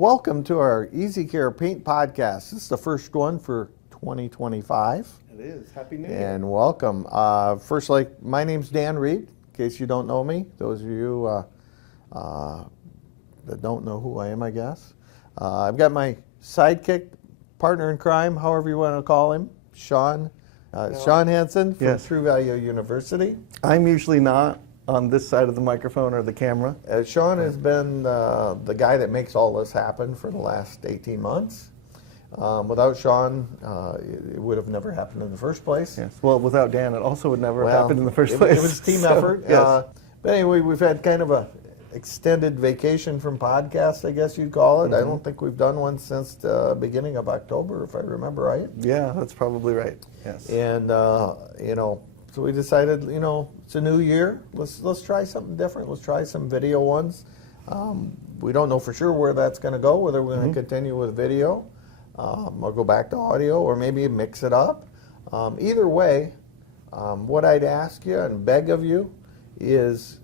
Welcome to our EasyCare Paint Podcast. This is the first one for 2025. It is. Happy New Year. And welcome. My name's Dan Reed, in case you don't know me. Those of you that don't know who I am, I guess. I've got my sidekick, partner in crime, however you want to call him, Sean Hansen from True Value University. I'm usually not on this side of the microphone or the camera. Sean has been the guy that makes all this happen for the last 18 months. Without Sean, it would have never happened in the first place. Yes. Well, without Dan, it also would never have happened in the first place. It was a team effort. Yes. But anyway, we've had kind of a extended vacation from podcasts, I guess you'd call it. I don't think we've done one since the beginning of October, if I remember right. Yeah, that's probably right. Yes. And so we decided, it's a new year. Let's try something different. Let's try some video ones. We don't know for sure where that's going to go, whether we're going to continue with video or go back to audio or maybe mix it up. Either way, what I'd ask you and beg of you is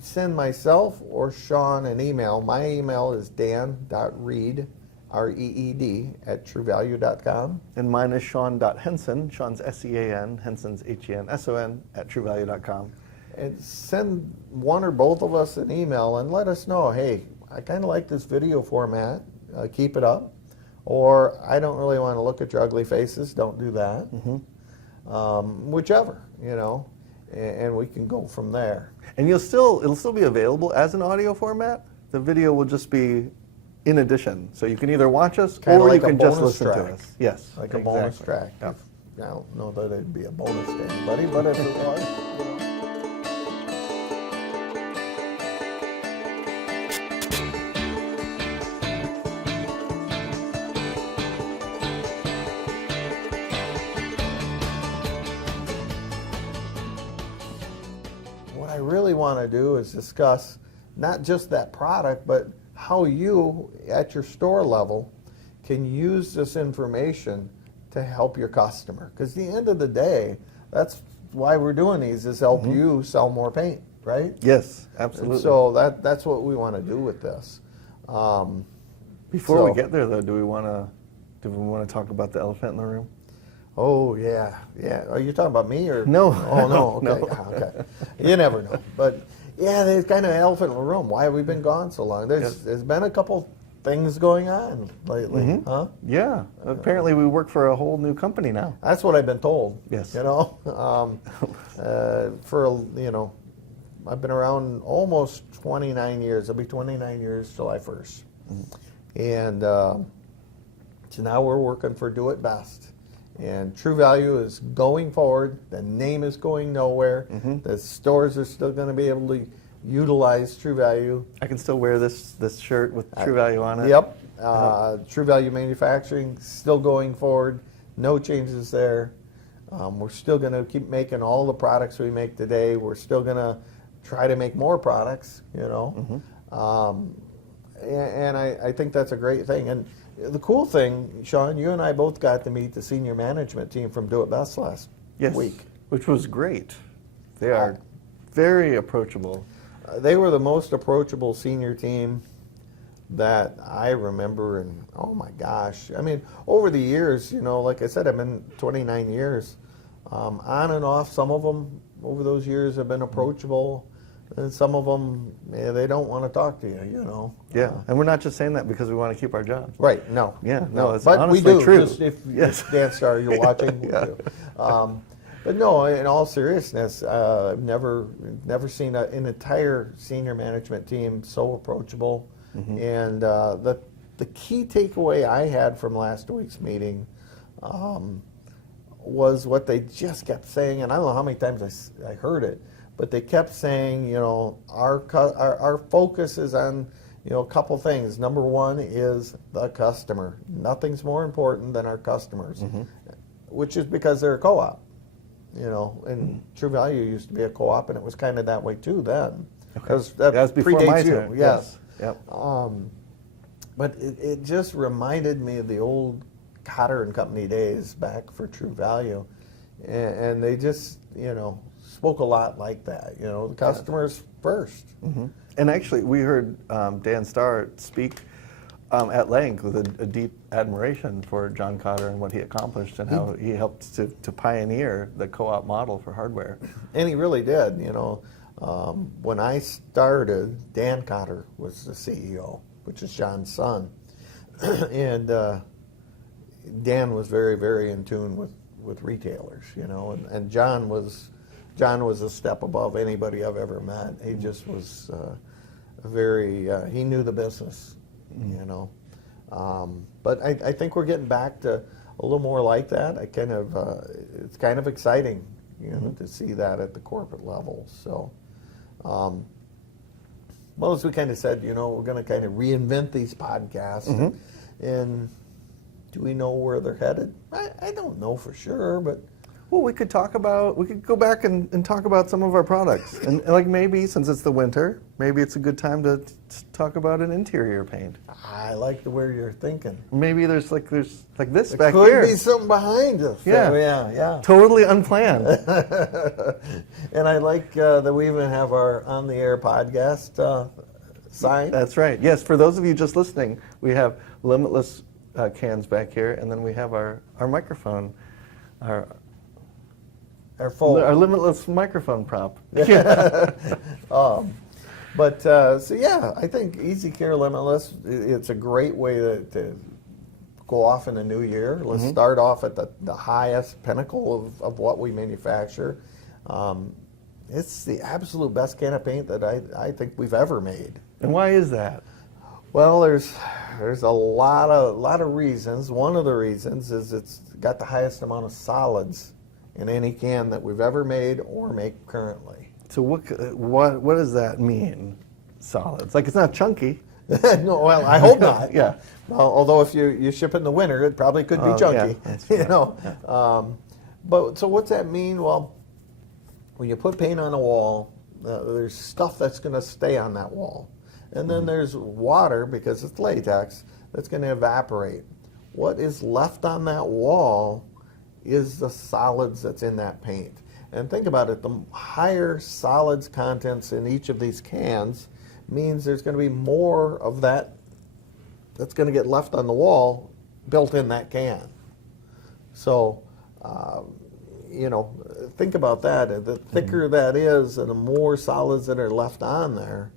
send myself or Sean an email. My email is dan.reed, R-E-E-D, at truevalue.com. And mine is Sean.Henson, Sean's S-E-A-N, Henson's H-E-N-S-O-N, at truevalue.com. And send one or both of us an email and let us know, hey, I kind of like this video format, keep it up. Or I don't really want to look at your ugly faces, don't do that. Whichever, and we can go from there. And it'll still be available as an audio format. The video will just be in addition. So you can either watch us Kinda or like you can a just bonus listen track. to us. Yes. Like a bonus track. Yep. I don't know that it'd be a bonus to anybody, but if it was, What I really want to do is discuss not just that product, but how you, at your store level, can use this information to help your customer. Because at the end of the day, that's why we're doing these, is help you sell more paint, right? Yes, absolutely. And so that's what we want to do with this. Before we get there, though, do we want to talk about the elephant in the room? Oh, yeah. Are you talking about me or? No. Oh, no, okay. No. Okay. You never know. But yeah, there's kind of an elephant in the room. Why have we been gone so long? There's been a couple things going on lately, huh? Yeah. Apparently we work for a whole new company now. That's what I've been told. Yes. I've been around almost 29 years. It'll be 29 years July 1st. And so now we're working for Do It Best. And True Value is going forward. The name is going nowhere. The stores are still going to be able to utilize True Value. I can still wear this shirt with True Value on it. Yep. True Value Manufacturing still going forward. No changes there. We're still going to keep making all the products we make today. We're still going to try to make more products, and I think that's a great thing. And the cool thing, Sean, you and I both got to meet the senior management team from Do It Best last week. Which was great. They are very approachable. They were the most approachable senior team that I remember, and oh my gosh. I mean, over the years, like I said, I've been 29 years. On and off, some of them over those years have been approachable. And some of them, they don't want to talk to you, Yeah, and we're not just saying that because we want to keep our jobs. Right, no. Yeah, no, it's but honestly we do, true. Just if Dan Star, you're watching, we do. But no, in all seriousness, I've never seen an entire senior management team so approachable. And the key takeaway I had from last week's meeting was what they just kept saying, and I don't know how many times I heard it, but they kept saying, our focus is on, a couple things. Number one is the customer. Nothing's more important than our customers, which is because they're a co-op. And True Value used to be a co-op, and it was kind of that way too then. Okay. That was before predates my you. time. Yes. Yep. But it just reminded me of the old Cotter and Company days back for True Value, and they just spoke a lot like that. The customers first. And actually, we heard Dan Starr speak at length with a deep admiration for John Cotter and what he accomplished and how he helped to pioneer the co-op model for hardware. And he really did. When I started, Dan Cotter was the CEO, which is John's son, and Dan was very, very in tune with retailers. And John was a step above anybody I've ever met. He just was he knew the business. But I think we're getting back to a little more like that. It's kind of exciting, to see that at the corporate level. So, well, as we kind of said, we're going to kind of reinvent these podcasts. And do we know where they're headed? I don't know for sure, but Well, we could go back and talk about some of our products. And like maybe, since it's the winter, maybe it's a good time to talk about an interior paint. I like the way you're thinking. Maybe there's like this back Could here. be something behind us. Yeah. Yeah. Totally unplanned. And I like that we even have our on-the-air podcast sign. That's right. Yes, for those of you just listening, we have Limitless cans back here, and then we have our microphone, our Limitless microphone prop. So yeah, I think EasyCare Limitless, it's a great way to go off in the new year. Let's start off at the highest pinnacle of what we manufacture. It's the absolute best can of paint that I think we've ever made. And why is that? Well, there's a lot of reasons. One of the reasons is it's got the highest amount of solids in any can that we've ever made or make currently. So what does that mean? Solids? Like, it's not chunky. No, well, I hope not. Yeah. Well, although if you ship it in the winter, it probably could be chunky. Yeah, that's right. Yeah. But so what's that mean? Well, when you put paint on a wall, there's stuff that's going to stay on that wall. And then there's water, because it's latex, that's going to evaporate. What is left on that wall is the solids that's in that paint. And think about it, the higher solids contents in each of these cans means there's going to be more of that that's going to get left on the wall built in that can. So, think about that. The thicker that is and the more solids that are left on there,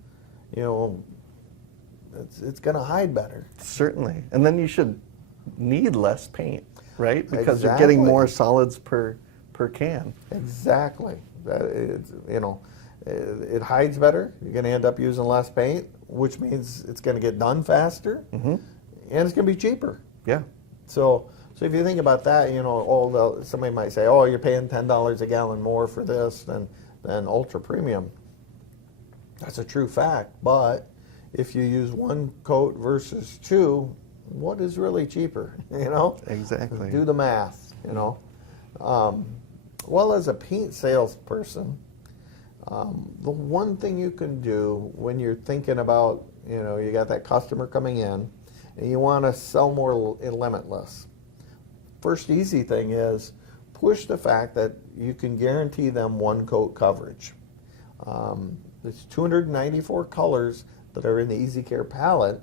it's going to hide better. Certainly. And then you should need less paint, right? Because you're getting more solids per can. Exactly. It hides better. You're going to end up using less paint, which means it's going to get done faster, and it's going to be cheaper. Yeah. So if you think about that, somebody might say, "Oh, you're paying $10 a gallon more for this than ultra premium." That's a true fact, but if you use one coat versus two, what is really cheaper? Exactly. Do the math. Well, as a paint salesperson, the one thing you can do when you're thinking about, you got that customer coming in and you want to sell more in Limitless, first easy thing is push the fact that you can guarantee them one coat coverage. There's 294 colors that are in the EasyCare palette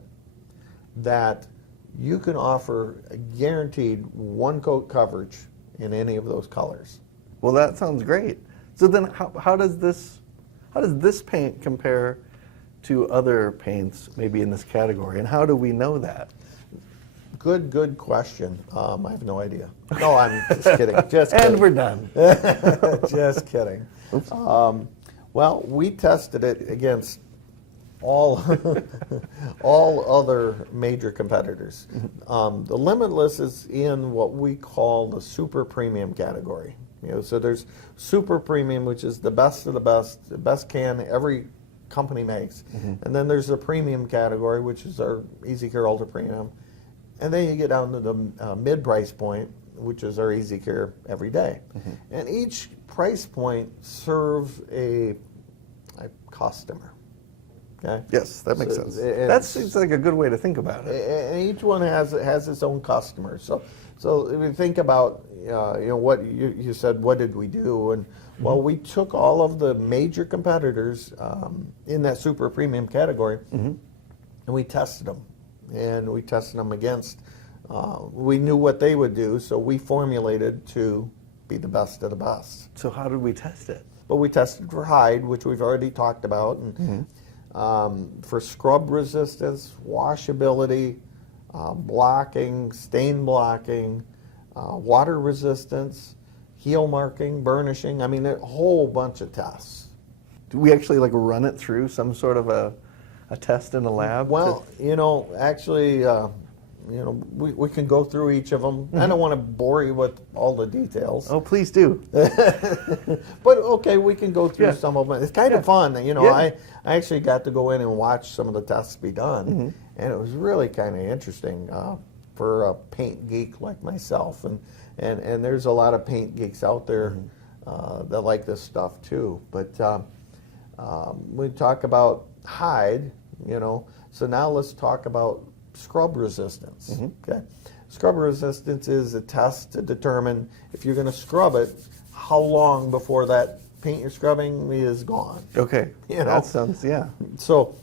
that you can offer a guaranteed one coat coverage in any of those colors. Well, that sounds great. So then how does this paint compare to other paints maybe in this category, and how do we know that? Good question. I have no idea. No, I'm just kidding. Just and kidding. we're done. Just kidding. Well, we tested it against all other major competitors. The Limitless is in what we call the super premium category. So there's super premium, which is the best of the best can every company makes, and then there's the premium category, which is our EasyCare Ultra Premium, and then you get down to the mid price point, which is our EasyCare Everyday, and each price point serves a customer. Okay. Yes, that makes sense. That seems like a good way to think about it. And each one has its own customer. So if you think about what you said, what did we do? And well, we took all of the major competitors in that super premium category, and we tested them. and we tested them against. We knew what they would do, so we formulated to be the best of the best. So how did we test it? But we tested for hide, which we've already talked about, and for scrub resistance, washability, blocking, stain blocking, water resistance, heel marking, burnishing. I mean, a whole bunch of tests. Do we actually like run it through some sort of a test in a lab? Well, actually, we can go through each of them. I don't want to bore you with all the details. Oh, please do. But okay, we can go through Yeah. some of them. It's kind of fun. Yeah. I actually got to go in and watch some of the tests be done, and it was really kind of interesting for a paint geek like myself. And there's a lot of paint geeks out there that like this stuff too. But we talk about hide, so now let's talk about scrub resistance. Okay, scrub resistance is a test to determine if you're going to scrub it, how long before that paint you're scrubbing is gone. Okay, that sounds, So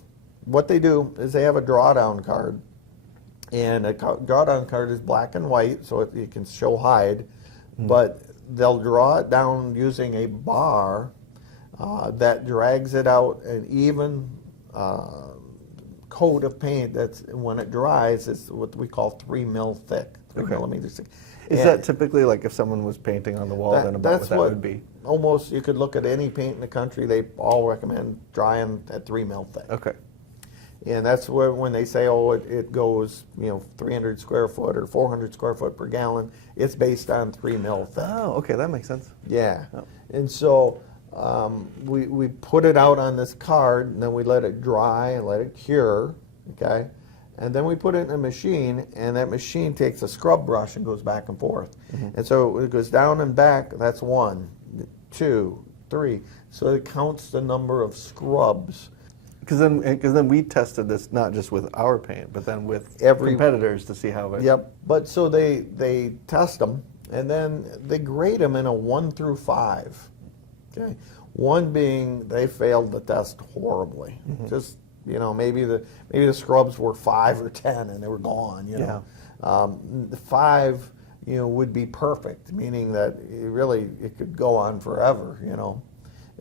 what they do is they have a drawdown card, and a drawdown card is black and white, so you can show hide, but they'll draw it down using a bar that drags it out an even coat of paint. That's when it dries, it's what we call 3 mil thick, 3 millimeters thick. Is that typically like if someone was painting on the wall, then about what that would be? Almost, you could look at any paint in the country, they all recommend drying at 3 mil thick. Okay. And that's where when they say, oh, it goes, 300 square foot or 400 square foot per gallon, it's based on 3 mil thick. Oh, okay, that makes sense. Yeah. Oh. And so we put it out on this card, and then we let it dry and let it cure, okay? And then we put it in a machine, and that machine takes a scrub brush and goes back and forth. And so it goes down and back, that's 1, 2, 3. So it counts the number of scrubs. Because then we tested this not just with our paint, but then with competitors to see how it. Yep. But so they test them, and then they grade them in a 1 through 5. Okay. 1 being they failed the test horribly. Just maybe the scrubs were 5 or 10 and they were gone. The 5 would be perfect, meaning that it could go on forever.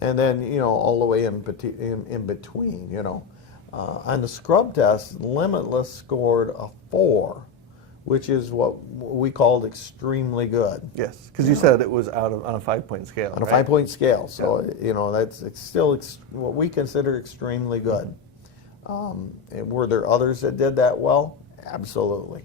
And then all the way in between. On the scrub test, Limitless scored a 4, which is what we called extremely good. Yes, because you said it was on a 5-point scale. On a 5-point scale, so that's still what we consider extremely good. And were there others that did that well? Absolutely.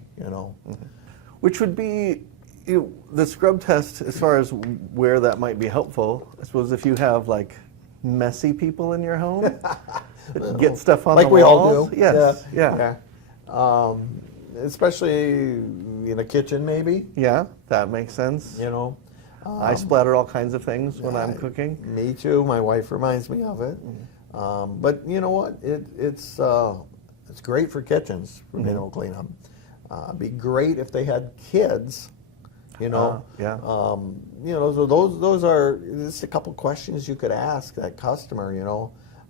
Which would be the scrub test, as far as where that might be helpful. I suppose if you have like messy people in your home, get stuff on like the we walls. all do. Yes. Yeah. Especially in a kitchen, maybe. Yeah, that makes sense. I splatter all kinds of things when I'm cooking. Me too. My wife reminds me of it. But you know what? It's great for kitchens for cleanup. Be great if they had kids. Those are just a couple questions you could ask that customer.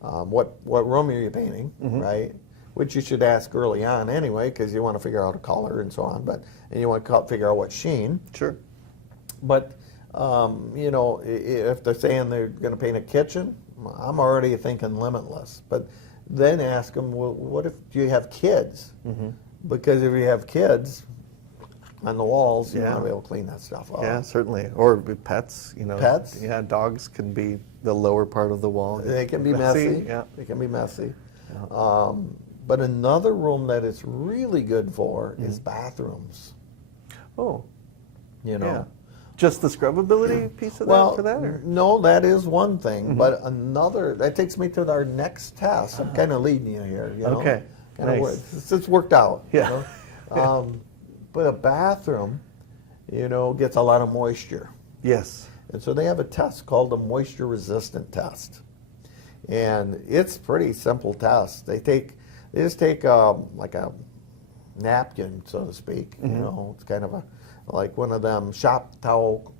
What room are you painting, right? Which you should ask early on anyway, because you want to figure out a color and so on. And you want to figure out what sheen. Sure. But if they're saying they're going to paint a kitchen, I'm already thinking Limitless. But then ask them, well, do you have kids? Because if you have kids on the walls, you want to be able to clean that stuff up. Yeah, certainly. Or with pets, Pets? Yeah, dogs can be the lower part of the wall. They can be messy. Yeah. They can be messy. But another room that it's really good for is bathrooms. Oh. Yeah. Just the scrubbability piece of that for that? Or? No, that is one thing. But another, that takes me to our next test. I'm kind of leading you here. Okay. Nice. It's worked out. Yeah. But a bathroom, gets a lot of moisture. Yes. And so they have a test called the moisture resistant test. And it's pretty simple test. They just take like a napkin, so to speak. It's kind of like one of them shop towel,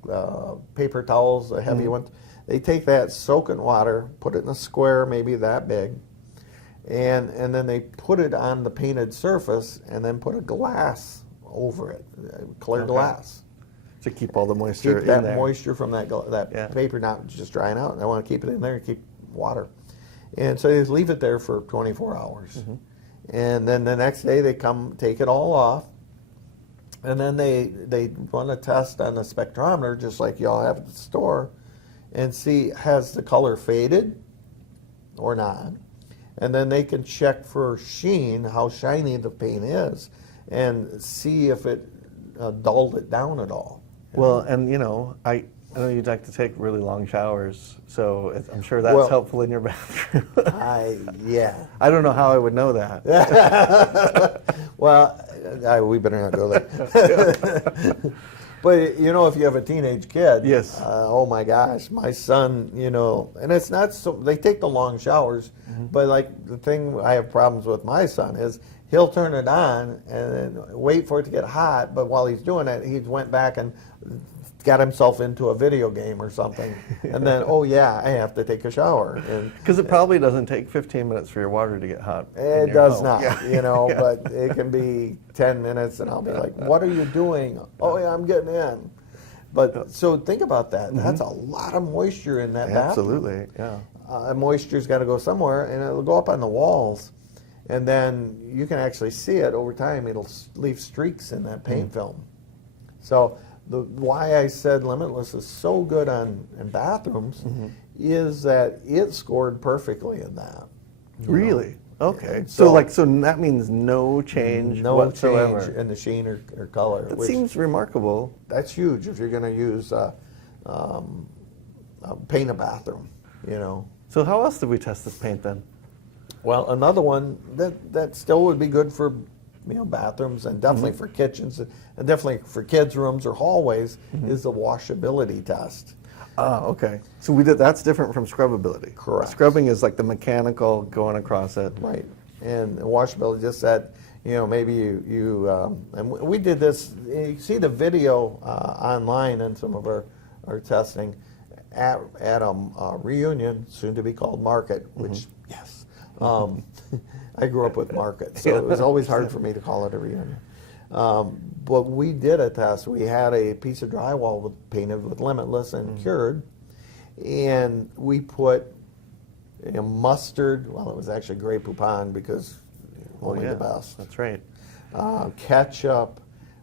paper towels, the heavy ones. They take that, soak in water, put it in a square, maybe that big, and then they put it on the painted surface and then put a glass over it, clear glass. To keep all the moisture Keep that in there. moisture from that paper not just drying out. And I want to keep it in there and keep water. And so they just leave it there for 24 hours. And then the next day they come take it all off. And then they run a test on the spectrometer, just like y'all have at the store, and see has the color faded or not. And then they can check for sheen, how shiny the paint is, and see if it dulled it down at all. Well, and I know you'd like to take really long showers, so I'm sure that's helpful in your bathroom. Yeah. I don't know how I would know that. Well, we better not go there. But if you have a teenage kid, yes. Oh my gosh, my son, and it's not so. They take the long showers, but like the thing I have problems with my son is he'll turn it on and then wait for it to get hot. But while he's doing it, he went back and got himself into a video game or something, and then I have to take a shower. Because it probably doesn't take 15 minutes for your water to get hot. It does home. not, but it can be 10 minutes, and I'll be like, "What are you doing?" "Oh yeah, I'm getting in." But so think about that. That's a lot of moisture in that bathroom. Absolutely, yeah. Moisture's got to go somewhere, and it'll go up on the walls, and then you can actually see it over time. It'll leave streaks in that paint film. So why I said Limitless is so good in bathrooms is that it scored perfectly in that. Really? Okay. So So that means no change whatsoever. Change in the sheen or color. That seems remarkable. That's huge if you're going to use paint a bathroom. So how else did we test this paint then? Well, another one that still would be good for bathrooms and definitely for kitchens and definitely for kids' rooms or hallways is the washability test. Oh, okay. So that's different from scrubbability. Correct. Scrubbing is like the mechanical going across it. Right. And washability just that, maybe you and we did this, you see the video online in some of our testing at a reunion, soon to be called Market, which, yes. I grew up with Market, so it was always hard for me to call it a reunion. But we did a test. We had a piece of drywall painted with Limitless and cured, and we put mustard, well, it was actually Grey Poupon because only the best. That's right. Ketchup,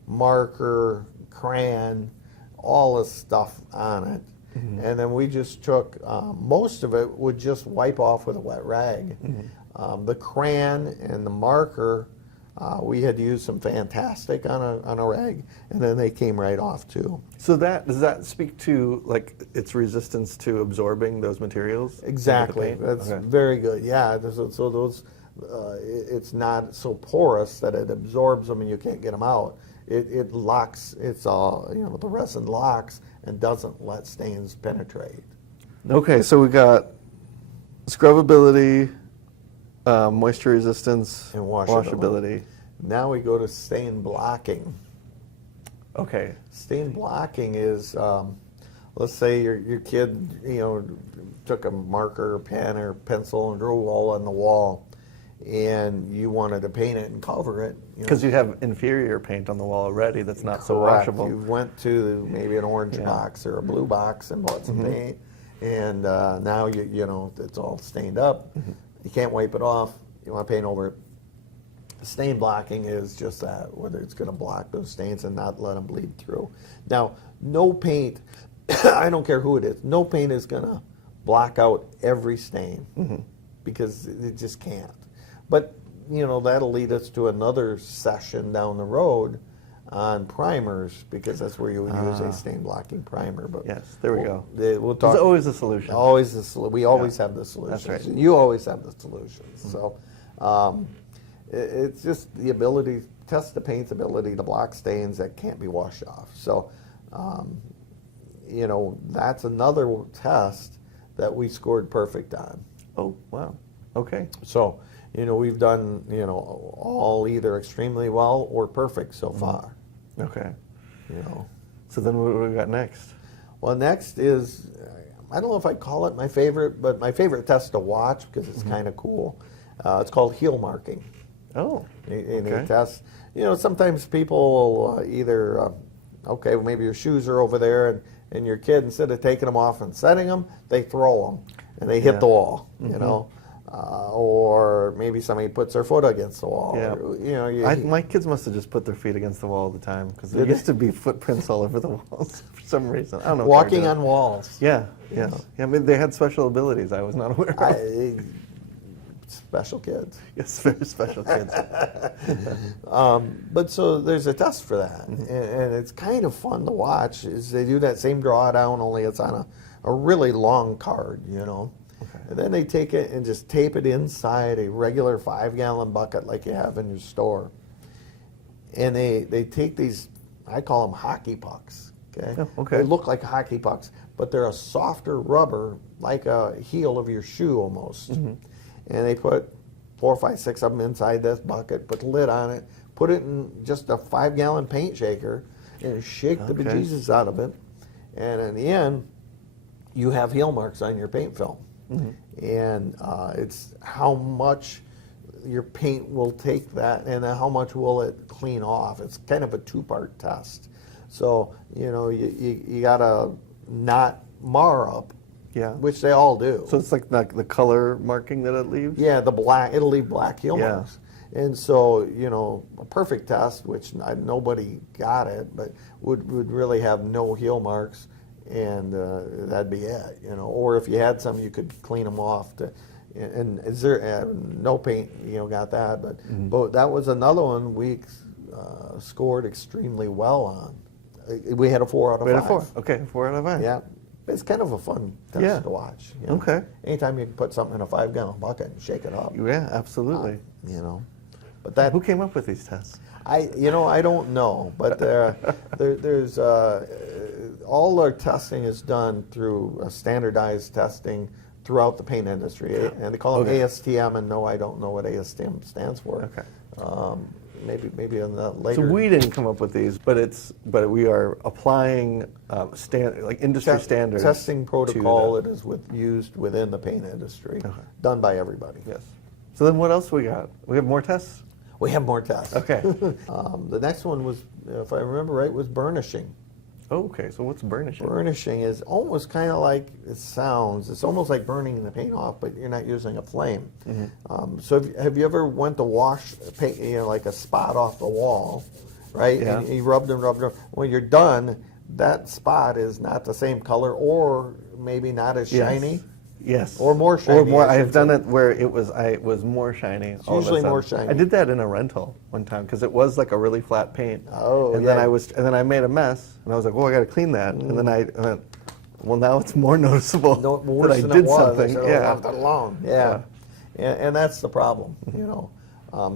marker, crayon, all this stuff on it. And then we just took, most of it would just wipe off with a wet rag. The crayon and the marker, we had used some Fantastic on a rag, and then they came right off too. So does that speak to like its resistance to absorbing those materials? Exactly. That's very good. Yeah. So those, it's not so porous that it absorbs them and you can't get them out. It locks. It's the resin locks and doesn't let stains penetrate. Okay, so we got scrubbability, moisture resistance, And washability. Now we go to stain blocking. Okay. Stain blocking is, let's say your kid, took a marker, or pen, or pencil and drew a wall on the wall, and you wanted to paint it and cover it. Because you have inferior paint on the wall already that's not so Correct. washable. You went to maybe an orange box or a blue box and bought some paint, and now it's all stained up. You can't wipe it off. You want to paint over it. Stain blocking is just that, whether it's going to block those stains and not let them bleed through. Now, no paint, I don't care who it is, no paint is going to block out every stain because it just can't. But, that'll lead us to another session down the road on primers, because that's where you would use a stain blocking primer. But yes, there we go. We'll talk. There's always a solution. We always have the solutions. That's right. You always have the solutions. So it's just the ability, test the paint's ability to block stains that can't be washed off. So, that's another test that we scored perfect on. Oh, wow. Okay. So, we've done, all either extremely well or perfect so far. Okay. You know. So then what do we got next? Well, next is, I don't know if I call it my favorite, but my favorite test to watch because it's kind of cool. It's called heel marking. Oh, And okay. they test. Sometimes people will either, okay, well, maybe your shoes are over there, and your kid, instead of taking them off and setting them, they throw them and they hit Yeah. the wall. Or maybe somebody puts their foot against the wall. Yeah. Or, My kids must have just put their feet against the wall all the time because there Did they? used to be footprints all over the walls for some reason. I don't know. if walking they were on walls. Yeah, yeah. I mean, they had special abilities I was not aware of. Special kids. Yes, very special kids. But so there's a test for that, and it's kind of fun to watch. Is they do that same drawdown, only it's on a really long card, And then they take it and just tape it inside a regular 5-gallon bucket like you have in your store. And they take these, I call them hockey pucks. Okay. Oh, okay. They look like hockey pucks, but they're a softer rubber, like a heel of your shoe almost. And they put 4, 5, 6 of them inside this bucket, put the lid on it, put it in just a 5-gallon paint shaker, and shake the Okay. bejesus out of it. And in the end, you have heel marks on your paint film. And it's how much your paint will take that, and then how much will it clean off. It's kind of a 2-part test. So, you got to not mar up, Yeah. which they all do. So it's like the color marking that it leaves? Yeah, the black, it'll leave black heel Yeah. marks. And so, a perfect test, which nobody got it, but would really have no heel marks, and that'd be it, Or if you had some, you could clean them off. And is there no paint, got that, but that was another one we scored extremely well on. We had a 4 out of 5. We had a 4. Okay, 4 out of 5. Yeah. It's kind of a fun test Yeah. to watch. Okay. Anytime you can put something in a 5-gallon bucket and shake it up, Yeah, absolutely. But that Who came up with these tests? I don't know, but there's all our testing is done through standardized testing throughout the paint industry, and they call them Okay. ASTM. And no, I don't know what ASTM stands for. Okay. Maybe in the later. So we didn't come up with these, but we are applying industry standards. testing protocol to that is used within the paint industry, Okay. done by everybody. Yes. So then what else we got? We have more tests? We have more tests. Okay. The next one was, if I remember right, was burnishing. Okay, so what's burnishing? Burnishing is almost kind of like it sounds. It's almost like burning the paint off, but you're not using a flame. So have you ever went to wash paint, like a spot off the wall, right? Yeah. And you rubbed and rubbed. When you're done, that spot is not the same color, or maybe not as shiny. Yes. Or more shiny, Or more. I I should have done say. it where it was more shiny. It's usually more shiny. I did that in a rental one time because it was like a really flat paint. Oh, and yeah. then I made a mess, and I was like, "Oh, I got to clean that." And then I went, "Well, now it's more noticeable No, that worse I than did it was. something." I should have Yeah. left it alone. Yeah. And that's the problem,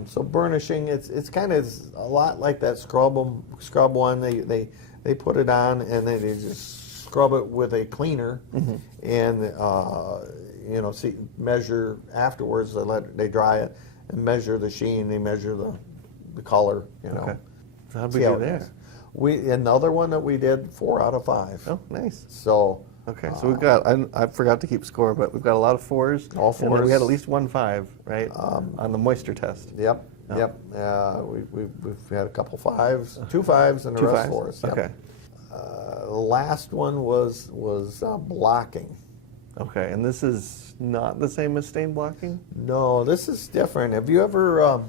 So burnishing, it's kind of a lot like that scrub one. They put it on and then they just scrub it with a cleaner, and measure afterwards. They dry it and measure the sheen. They measure the color. Okay. So how did we See how do it there? is. Another one that we did 4 out of 5. Oh, nice. So Okay, so we've got, I forgot to keep score, but we've got a lot of 4s. All And then we 4s. had at least 1 5, right? On the moisture test. Yep. Oh. Yep. We've had a couple 5s, 2 5s, and the 2 rest 5s? 4s. Yep. Okay. The last one was blocking. Okay, and this is not the same as stain blocking? No, this is different. Have you ever,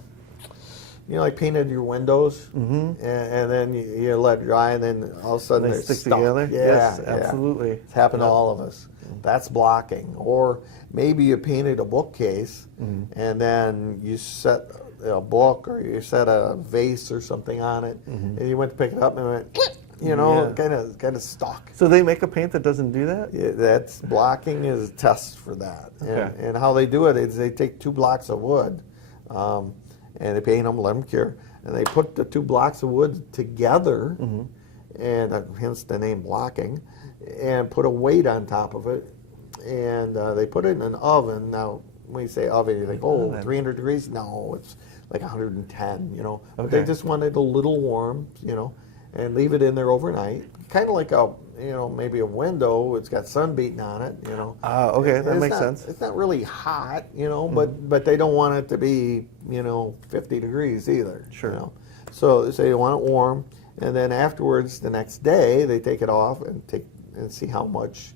like painted your windows, and then you let it dry, and then all of a sudden They they're stick stuck? together? Yeah, Yes, yeah. absolutely. It's happened to all of us. That's blocking. Or maybe you painted a bookcase, and then you set a book or you set a vase or something on it, and you went to pick it up and it went, Yeah. kind of stuck. So they make a paint that doesn't do that? Yeah, that's blocking is a test for that. Okay. And how they do it is they take 2 blocks of wood, and they paint them, let them cure, and they put the 2 blocks of wood together, and hence the name blocking, and put a weight on top of it, and they put it in an oven. Now, when you say oven, you think, oh, 300 degrees? No, it's like 110, But they Okay. just want it a little warm, and leave it in there overnight. Kind of like a, maybe a window. It's got sun beating on it, Okay, that makes sense. It's not really hot, but they don't want it to be, 50 degrees either. Sure. So they say you want it warm, and then afterwards, the next day, they take it off and see how much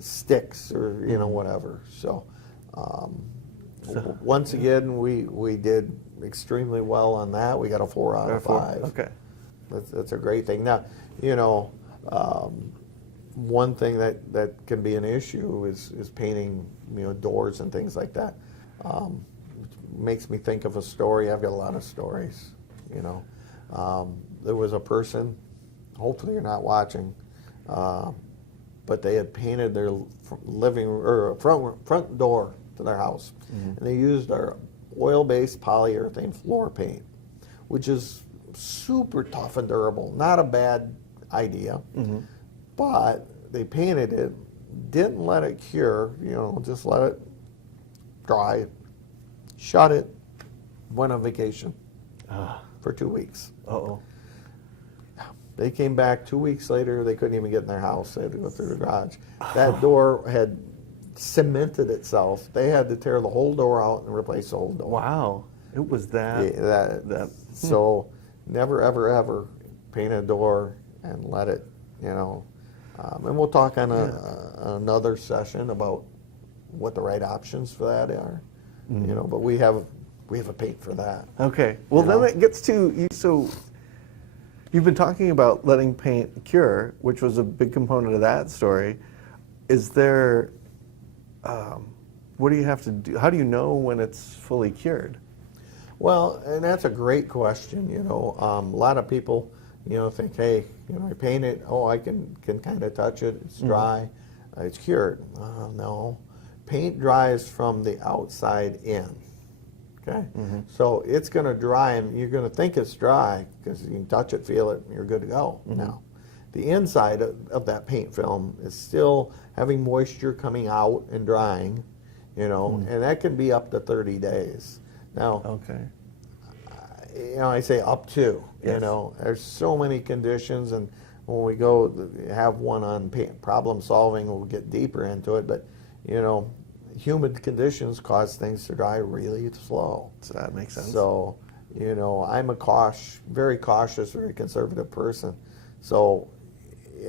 sticks or whatever. So once again, we did extremely well on that. We got a 4 out of 5. Okay. That's a great thing. Now, one thing that can be an issue is painting, doors and things like that. Makes me think of a story. I've got a lot of stories. There was a person. Hopefully, you're not watching. But they had painted their living or front door to their house, and they used our oil-based polyurethane floor paint, which is super tough and durable. Not a bad idea, but they painted it, didn't let it cure, just let it dry, shut it, went on vacation for 2 weeks. Uh-oh. They came back 2 weeks later, they couldn't even get in their house. They had to go through the garage. That door had cemented itself. They had to tear the whole door out and replace the whole door. Wow. It was that. Yeah, so never, ever, ever paint a door and let it, and we'll talk on another session about what the right options for that are, but we have a paint for that. Okay. Well, then it gets to, so you've been talking about letting paint cure, which was a big component of that story. Is there, what do you have to do? How do you know when it's fully cured? Well, and that's a great question. A lot of people, think, hey, I paint it. Oh, I can kind of touch it. It's dry. It's cured. No, paint dries from the outside in. Okay, so it's going to dry, and you're going to think it's dry because you can touch it, feel it, and you're good to go. Now, the inside of that paint film is still having moisture coming out and drying, and that can be up to 30 days. Now, okay. I say up to, Yes. there's so many conditions, and when we go have one on problem solving, we'll get deeper into it, but, humid conditions cause things to dry really slow. So that makes sense. So, I'm a very cautious, very conservative person. So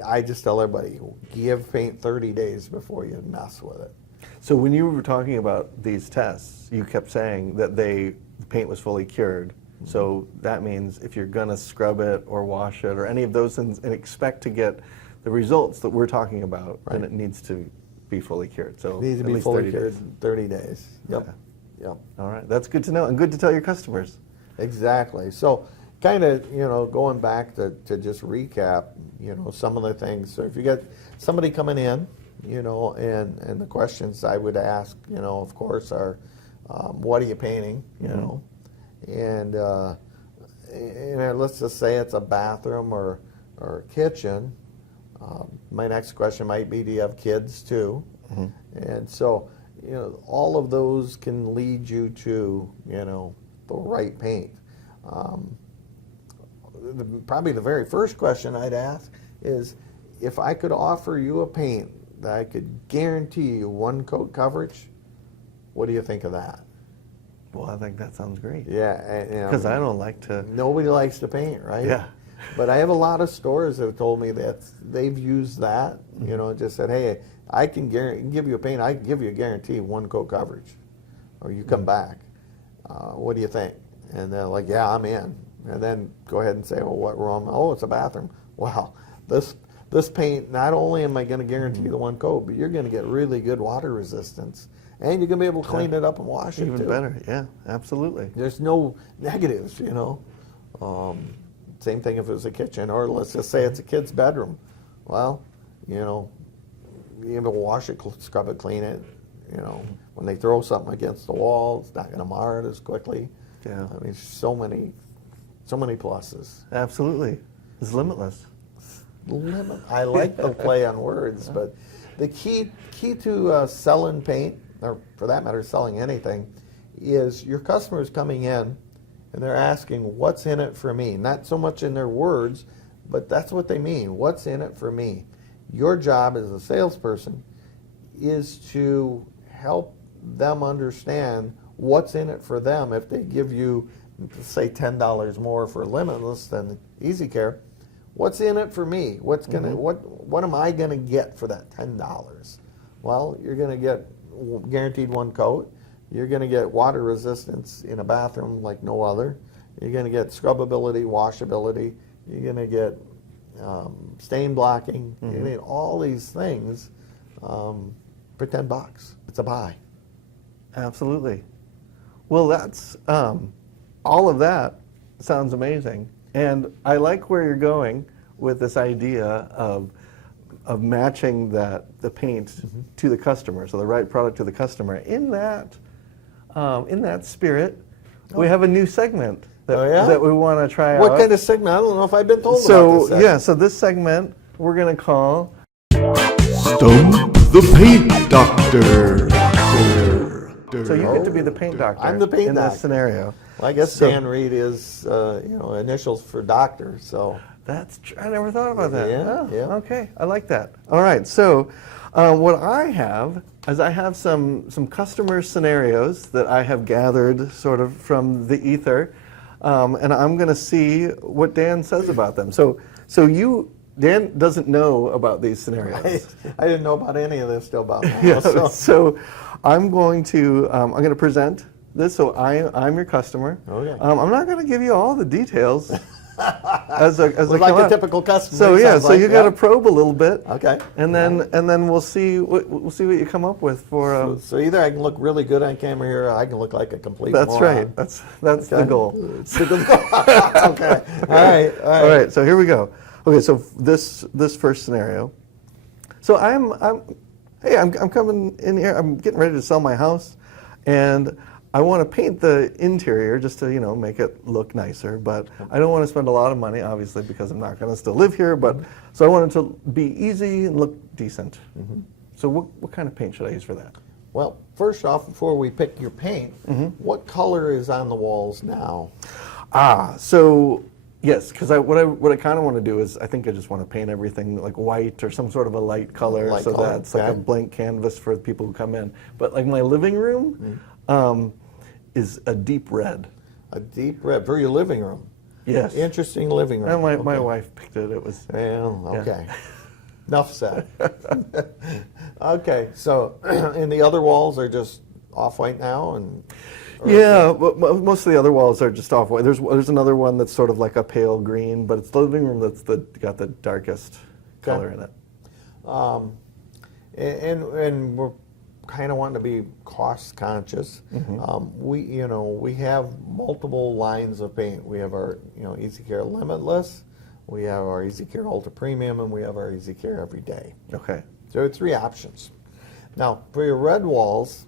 I just tell everybody, give paint 30 days before you mess with it. So when you were talking about these tests, you kept saying that the paint was fully cured. So that means if you're going to scrub it or wash it or any of those things and expect to get the results that we're talking about, then it needs to be fully cured. So It needs to be fully cured in 30 days. Yep. Yeah. Yep. All right. That's good to know and good to tell your customers. Exactly. So kind of, going back to just recap, some of the things. So if you get somebody coming in, and the questions I would ask, of course, are, what are you painting, and let's just say it's a bathroom or a kitchen. My next question might be, do you have kids too? And so, all of those can lead you to, the right paint. Probably the very first question I'd ask is, if I could offer you a paint that I could guarantee you 1 coat coverage, what do you think of that? Well, I think that sounds great. Yeah. Because I don't like to. Nobody likes to paint, right? Yeah. But I have a lot of stores that have told me that they've used that, just said, hey, I can give you a paint, I can give you a guarantee 1 coat coverage, or you come back. What do you think? And they're like, yeah, I'm in. And then go ahead and say, well, what room? Oh, it's a bathroom. Wow, this paint, not only am I going to guarantee the 1 coat, but you're going to get really good water resistance. And you're going to be able to clean it up and wash it, too. Even better, yeah, absolutely. There's no negatives, Same thing if it was a kitchen, or let's just say it's a kid's bedroom. Well, you able to wash it, scrub it, clean it. When they throw something against the wall, it's not going to mar it as quickly. Yeah. I mean, so many pluses. Absolutely. It's limitless. I like the play on words, but the key to selling paint, or for that matter, selling anything, is your customers coming in, and they're asking, what's in it for me? Not so much in their words, but that's what they mean. What's in it for me? Your job as a salesperson is to help them understand what's in it for them. If they give you, say, $10 more for Limitless than EasyCare, what's in it for me? What's gonna what am I gonna get for that $10? Well, you're gonna get guaranteed one coat. You're gonna get water resistance in a bathroom like no other. You're gonna get scrubbability, washability. You're gonna get stain blocking. You need all these things for $10. It's a buy. Absolutely. Well, that's all of that sounds amazing, and I like where you're going with this idea of matching the paint to the customer, so the right product to the customer. In that spirit, we have a new segment that we want to try out. What kind of segment? I don't know if I've been told about this. Yeah, so this segment we're going to call Stump the Paint Doctor. So you get to be the paint doctor. I'm the paint in doctor. this scenario. Well, I guess Dan Reed is initials for doctor. So That's true. I never thought about that. Yeah. Okay, I like that. All right, so what I have is I have some customer scenarios that I have gathered sort of from the ether, and I'm going to see what Dan says about them. So Dan doesn't know about these scenarios. I didn't know about any of this till about now. Yeah, so. so I'm going to present this. So I'm your customer. Okay. I'm not going to give you all the details as they like come a up. typical customer. So yeah, sounds so like, you got to probe a little bit. Okay. And then we'll see what you come up with for. So either I can look really good on camera here, or I can look like a complete That's moron. right. That's the goal. Okay. All right. So here we go. Okay, so this first scenario. So I'm coming in here. I'm getting ready to sell my house, and I want to paint the interior just to make it look nicer. But I don't want to spend a lot of money, obviously, because I'm not going to still live here. But so I want it to be easy and look decent. So what kind of paint should I use for that? Well, first off, before we pick your paint, what color is on the walls now? So yes, because what I kind of want to do is I think I just want to paint everything like white or some sort of a light color, Light so color, that's like a okay. blank canvas for the people who come in. But like my living room is a deep red. A deep red for your living room. Yes. Interesting living room. And my wife picked it. It was. Well, Yeah. okay. Enough said. Okay, so and the other walls are just off-white now, Yeah, but most of the other walls are just off white. There's another one that's sort of like a pale green, but it's the living room that's got the darkest color in it. and we're kind of wanting to be cost conscious. We have multiple lines of paint. We have our EasyCare Limitless, we have our EasyCare Ultra Premium, and we have our EasyCare Everyday. Okay. So 3 options. Now for your red walls,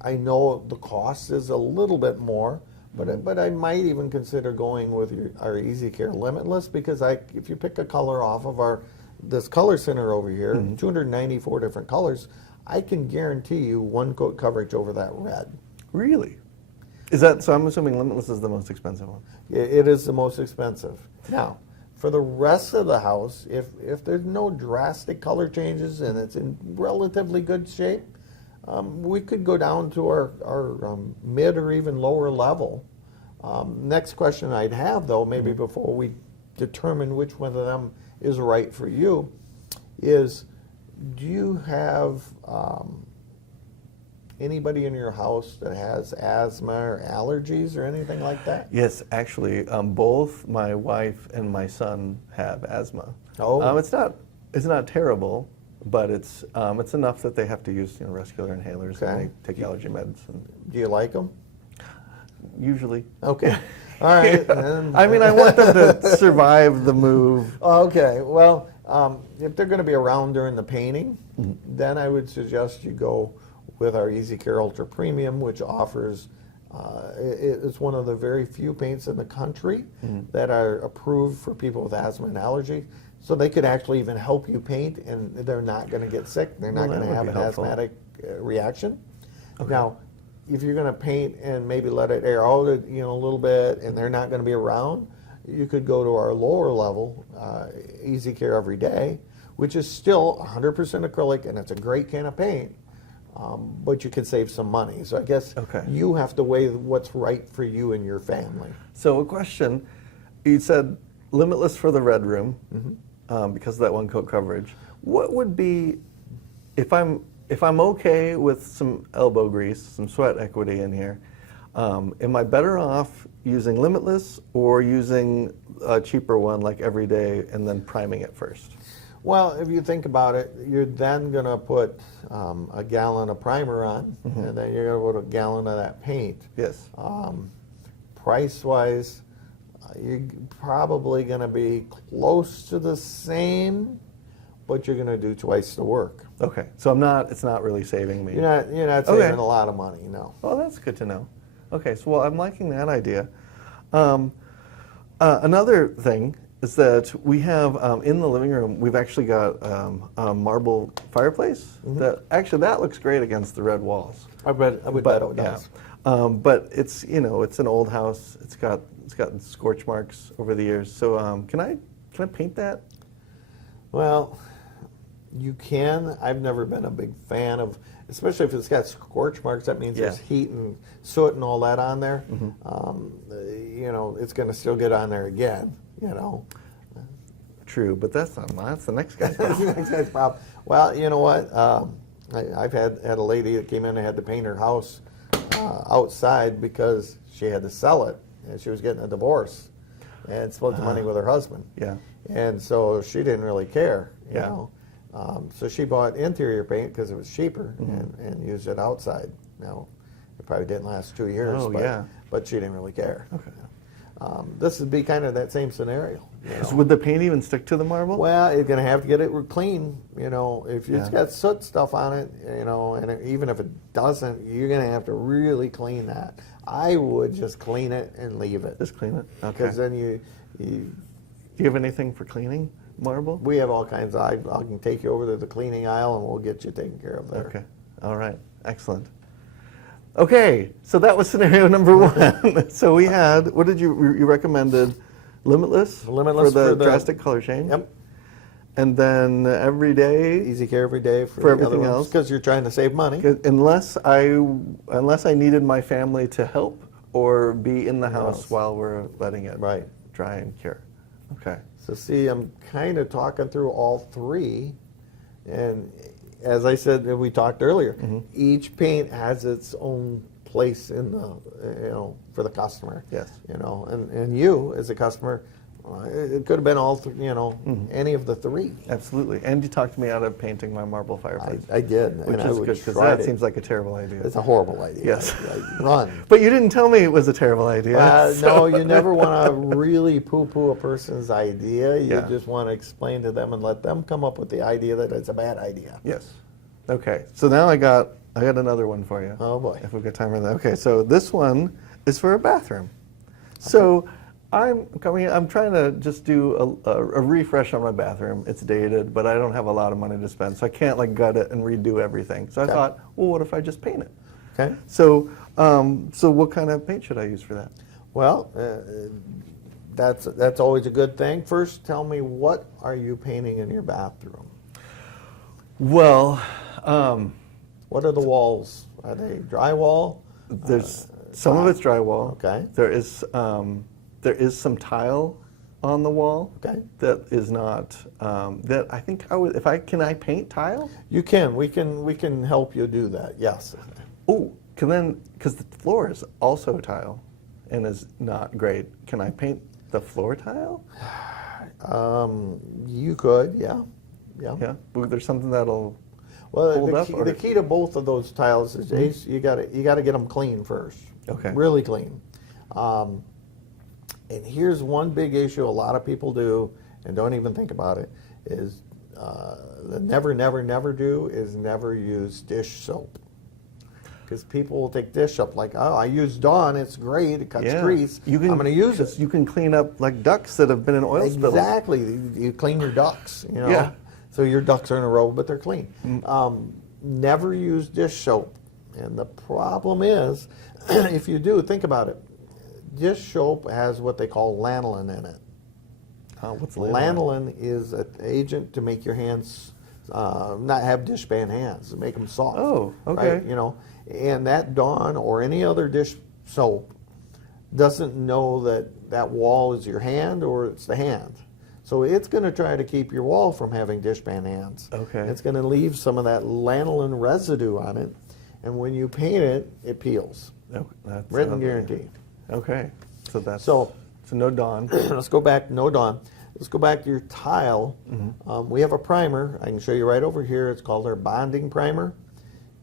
I know the cost is a little bit more, but I might even consider going with our EasyCare Limitless, because if you pick a color off of this color center over here, 294 different colors, I can guarantee you one coat coverage over that red. Really? Is that so? I'm assuming Limitless is the most expensive one. It is the most expensive. Now, for the rest of the house, if there's no drastic color changes and it's in relatively good shape, we could go down to our mid or even lower level. Next question I'd have, though, maybe before we determine which one of them is right for you, is do you have anybody in your house that has asthma or allergies or anything like that? Yes, actually, both my wife and my son have asthma. Oh. It's not terrible, but it's enough that they have to use rescue inhalers Okay. and they take allergy meds. And Do you like them? usually. Okay. All right. I mean, I want them to survive the move. Okay. Well, if they're going to be around during the painting, then I would suggest you go with our EasyCare Ultra Premium, which offers, it's one of the very few paints in the country that are approved for people with asthma and allergy. So they could actually even help you paint, and they're not going to get sick. They're not Well, going to that have would an be helpful. asthmatic reaction. Okay. Now, if you're going to paint and maybe let it air out, a little bit, and they're not going to be around, you could go to our lower level, EasyCare Everyday, which is still 100% acrylic, and it's a great can of paint. But you could save some money. So I guess you have to weigh what's right for you and your family. So a question, you said Limitless for the red room, because of that one coat coverage. What would be, if I'm okay with some elbow grease, some sweat equity in here, am I better off using Limitless or using a cheaper one like Everyday and then priming it first? Well, if you think about it, you're then going to put a gallon of primer on, and then you're going to put a gallon of that paint. Yes. Price-wise, you're probably going to be close to the same, but you're going to do twice the work. Okay, so it's not really saving me. You're not saving a lot of money, no. Oh, that's good to know. Okay, so well, I'm liking that idea. Another thing is that we have in the living room, we've actually got a marble fireplace. That looks great against the red walls. I would bet it does. But it's it's an old house. It's gotten scorch marks over the years. So can I paint that? Well, you can. I've never been a big fan of, especially if it's got scorch marks. That means there's heat and soot and all that on there. It's going to still get on there again. True, but that's the next guy's problem. That's the next guy's problem. Well, you know what? I've had a lady that came in and had to paint her house outside because she had to sell it, and she was getting a divorce and split the money with her husband. Yeah. And so she didn't really care, you know. So she bought interior paint because it was cheaper and used it outside. Now, it probably didn't last 2 years, but she didn't really care. Okay. This would be kind of that same scenario. So would the paint even stick to the marble? Well, you're going to have to get it clean. If it's got soot stuff on it, and even if it doesn't, you're going to have to really clean that. I would just clean it and leave it. Just clean it? Okay. Because then you do you have anything for cleaning marble? We have all kinds of, I can take you over to the cleaning aisle and we'll get you taken care of there. Okay. All right. Excellent. Okay, so that was scenario number one. So we had, what did you recommended? Limitless for the drastic color change. Yep. And then Everyday. EasyCare Everyday for everything else. Because you're trying to save money. Unless I needed my family to help or be in the house while we're letting it dry and cure. Okay. So see, I'm kind of talking through all three, and as I said, we talked earlier, each paint has its own place in the, for the customer. Yes. And you as a customer, it could have been all, any of the three. Absolutely. And you talked me out of painting my marble fireplace. I did. Which is good, because that seems like a terrible idea. It's a horrible idea. Yes. Run. But you didn't tell me it was a terrible idea. No, you never want to really poo-poo a person's idea. You Yeah. just want to explain to them and let them come up with the idea that it's a bad idea. Yes. Okay. So now I got another one for you. Oh boy. If we've got time for that. Okay. So this one is for a bathroom. So I'm trying to just do a refresh on my bathroom. It's dated, but I don't have a lot of money to spend, so I can't gut it and redo everything. So I thought, well, what if I just paint it? Okay. So, so what kind of paint should I use for that? Well, that's always a good thing. First, tell me, what are you painting in your bathroom? Well, what are the walls? Are they drywall? There's some of it's drywall. Okay. There is some tile on the wall. Okay. That is not. That I think I would. Can I paint tile? You can. We can help you do that. Yes. Oh, because the floor is also tile, and is not great. Can I paint the floor tile? You could. Yeah. Yeah. Yeah. There's something that'll. Well, hold up, the key to both of those tiles is Ace, you got to get them clean first. Okay. Really clean. And here's one big issue a lot of people do and don't even think about it is the never do is never use dish soap. Because people will take dish soap like, oh, I use Dawn, it's great, it cuts grease, I'm going to use it. You can clean up ducks that have been in oil spills. Exactly. You clean your ducks, Yeah. So your ducks are in a row, but they're clean. Never use dish soap And the problem is, if you do, think about it. Dish soap has what they call lanolin in it. What's lanolin? Lanolin is an agent to make your hands not have dishpan hands, make them soft. Oh, okay. Right? You know, and that Dawn or any other dish soap doesn't know that that wall is your hand or it's the hand. So it's going to try to keep your wall from having dishpan hands. Okay. It's going to leave some of that lanolin residue on it, and when you paint it, it peels. Oh, that's Written guarantee. Okay, so that's So no Dawn. let's go back, no Dawn. Let's go back to your tile. We have a primer. I can show you right over here. It's called our bonding primer.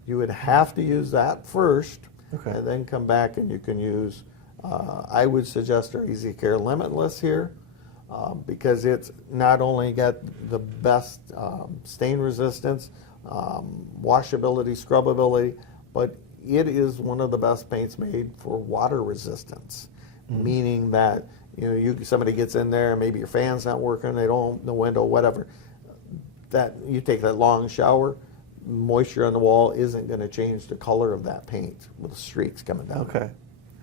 You would have to use that first, Okay. and then come back and you can use, I would suggest our EasyCare Limitless here, because it's not only got the best stain resistance, washability, scrubbability, but it is one of the best paints made for water resistance, meaning that somebody gets in there, maybe your fan's not working, they don't open the window, whatever. That you take that long shower, moisture on the wall isn't going to change the color of that paint with the streaks coming down. Okay.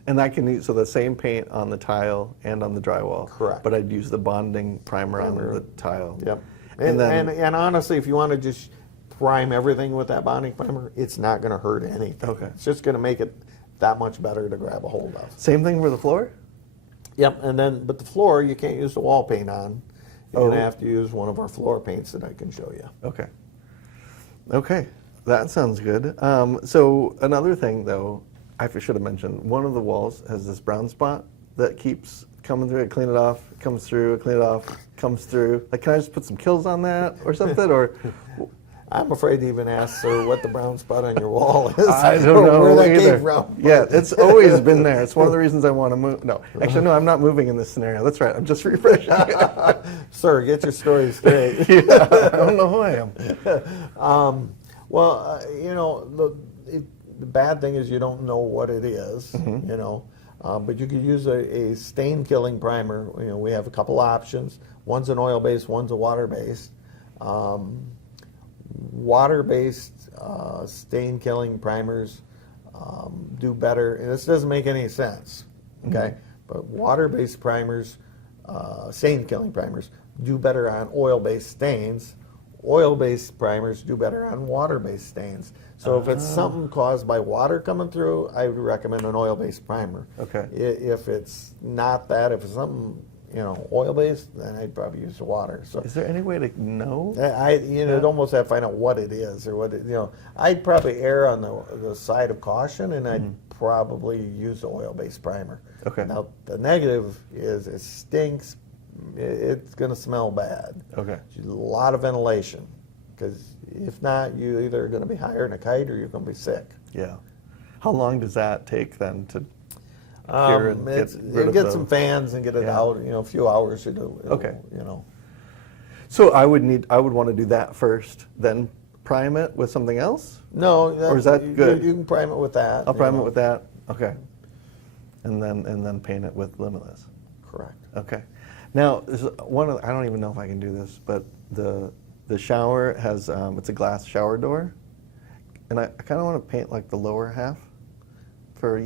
And I can use, so the same paint on the tile and on the drywall. Correct. But I'd use the bonding primer on Primer. the tile. Yep. And then, And honestly, if you want to just prime everything with that bonding primer, it's not going to hurt anything. Okay. It's just going to make it that much better to grab a hold of. same thing for the floor? Yep. And then, but the floor, you can't use the wall paint on. You're Oh. going to have to use one of our floor paints that I can show you. Okay. Okay, that sounds good. So another thing though, I should have mentioned, one of the walls has this brown spot that keeps coming through. I clean it off, it comes through, I clean it off, comes through. Like, can I just put some Kills on that or something? Or I'm afraid to even ask, sir, what the brown spot on your wall is. I don't or know where that either. came from. Yeah, it's always been there. It's one of the reasons I want to move. No, actually, no, I'm not moving in this scenario. That's right. I'm just refreshing. Sir, get your story straight. Yeah, I don't know who I am. The bad thing is you don't know what it is, but you could use a stain killing primer. We have a couple options. One's an oil-based, one's a water-based. Water-based stain killing primers do better, and this doesn't make any sense, okay? But water-based primers, stain killing primers, do better on oil-based stains. Oil-based primers do better on water-based stains. So if it's something caused by water coming through, I would recommend an oil-based primer. Okay. If it's not that, if it's something oil-based, then I'd probably use the water. So Is there any way to know? I'd almost have to find out what it is or what I'd probably err on the side of caution, and I'd probably use the oil-based primer. Okay. Now the negative is it stinks. It's going to smell bad. Okay. A lot of ventilation, because if not, you either are going to be higher than a kite or you're going to be sick. Yeah. How long does that take then to cure and get rid of Get the- some fans and get it Yeah. out. A few hours. It'll, Okay. You know. So I would want to do that first, then prime it with something else? No. Or is that good? You can prime it with that. I'll prime it with that. Okay. And then paint it with Limitless. Correct. Okay. Now, this is I don't even know if I can do this, but the shower has it's a glass shower door, and I kind of want to paint like the lower half for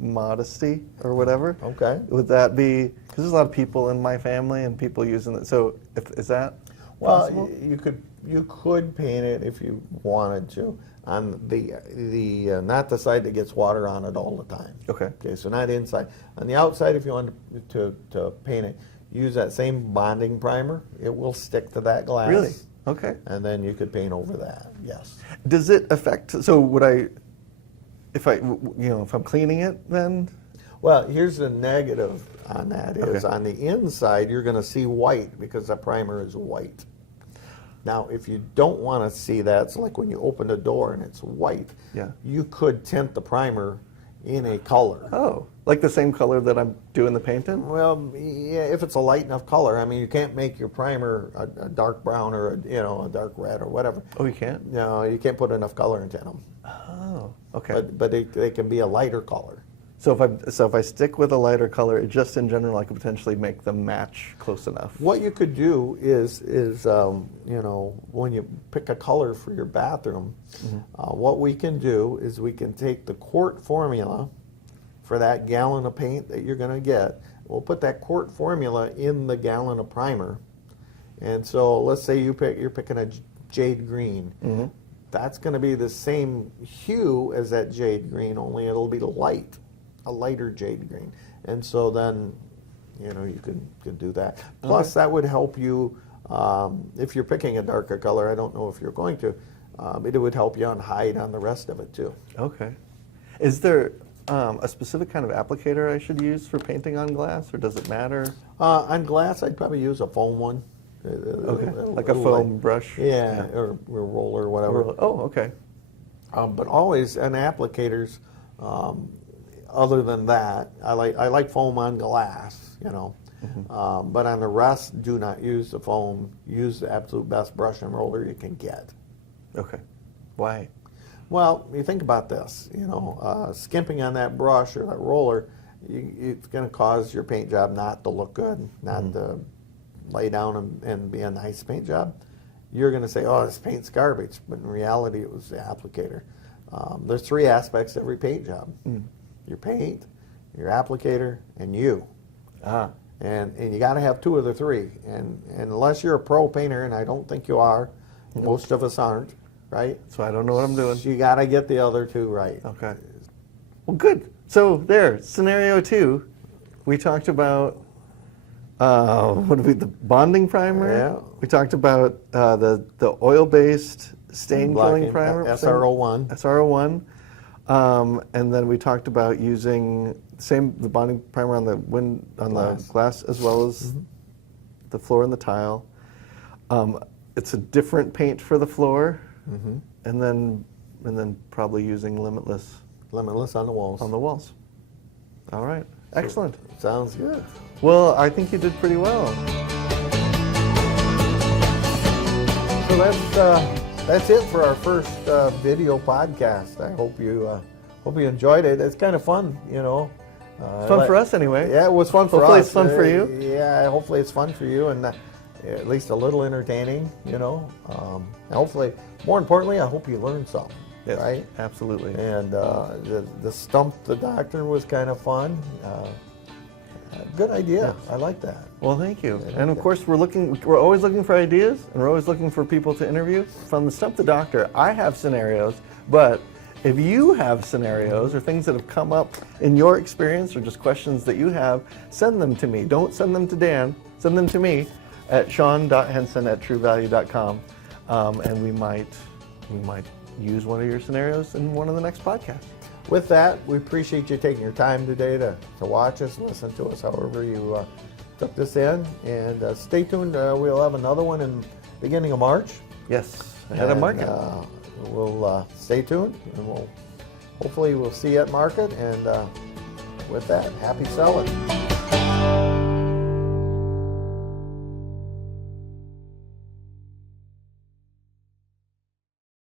modesty or whatever. Okay. Would that be, because there's a lot of people in my family and people using it, so is that possible? You could paint it if you wanted to on the not the side that gets water on it all the time. Okay. Okay, so not inside. On the outside, if you want to paint it, use that same bonding primer. It will stick to that glass. Really? Okay. And then you could paint over that. Yes. Does it affect, so would I, if I'm cleaning it then? Well, here's the negative on that is Okay. on the inside you're going to see white because the primer is white. Now, if you don't want to see that, it's like when you open the door and it's white. Yeah. You could tint the primer in a color. Oh, like the same color that I'm doing the paint in? Well, yeah, if it's a light enough color. I mean, you can't make your primer a dark brown or a dark red or whatever. Oh, you can't? No, you can't put enough color into them. Oh, okay. But they can be a lighter color. So if I stick with a lighter color, just in general, I could potentially make them match close enough. What you could do is you know, when you pick a color for your bathroom, what we can do is we can take the quart formula for that gallon of paint that you're going to get. We'll put that quart formula in the gallon of primer. And so let's say you're picking a jade green. That's going to be the same hue as that jade green, only it'll be light. A lighter jade green, and so then, you know, you could do that. Plus, that would help you if you're picking a darker color. I don't know if you're going to, but it would help you on hide on the rest of it too. Okay. Is there a specific kind of applicator I should use for painting on glass, or does it matter? On glass, I'd probably use a foam one. Okay, like a foam brush. Yeah, or roller or whatever. Oh, okay. But always on applicators. Other than that, I like foam on glass, you know. But on the rest, do not use the foam. Use the absolute best brush and roller you can get. Okay. Why? Well, you think about this, you know, skimping on that brush or that roller, it's going to cause your paint job not to look good, not to lay down and be a nice paint job. You're going to say, oh, this paint's garbage, but in reality, it was the applicator. There's three aspects to every paint job. Your paint, your applicator, and you. And you got to have two of the three. And unless you're a pro painter, and I don't think you are, most of us aren't, right? So I don't know what I'm doing. So you got to get the other two right. Okay. Well, good. So there, scenario 2, we talked about what did we, the bonding primer? Yeah. We talked about the oil-based stain killing primer. SRO1. SRO1. And then we talked about using the bonding primer on the glass as well as the floor and the tile. It's a different paint for the floor, and then probably using Limitless Limitless on the walls. on the walls. All right, excellent. Sounds good. Well, I think you did pretty well. So that's it for our first video podcast. I hope you enjoyed it. It's kind of fun, you know. It's fun for us anyway. Yeah, it was fun for us. Hopefully it's fun for you. Yeah, hopefully it's fun for you and at least a little entertaining, you know. Hopefully, more importantly, I hope you learned something. Yes, right? absolutely. And the Stump the Doctor was kind of fun. Good idea. Yes. I like that. Well, thank you. And of course, we're always looking for ideas, and we're always looking for people to interview. From the Stump the Doctor, I have scenarios, but if you have scenarios or things that have come up in your experience or just questions that you have, send them to me. Don't send them to Dan. Send them to me at sean.henson@truevalue.com, and we might use one of your scenarios in one of the next podcasts. With that, we appreciate you taking your time today to watch us, listen to us, however you took this in. And stay tuned. We'll have another one in beginning of March. Yes, ahead of market. We'll stay tuned, and hopefully we'll see you at market. And with that, happy selling.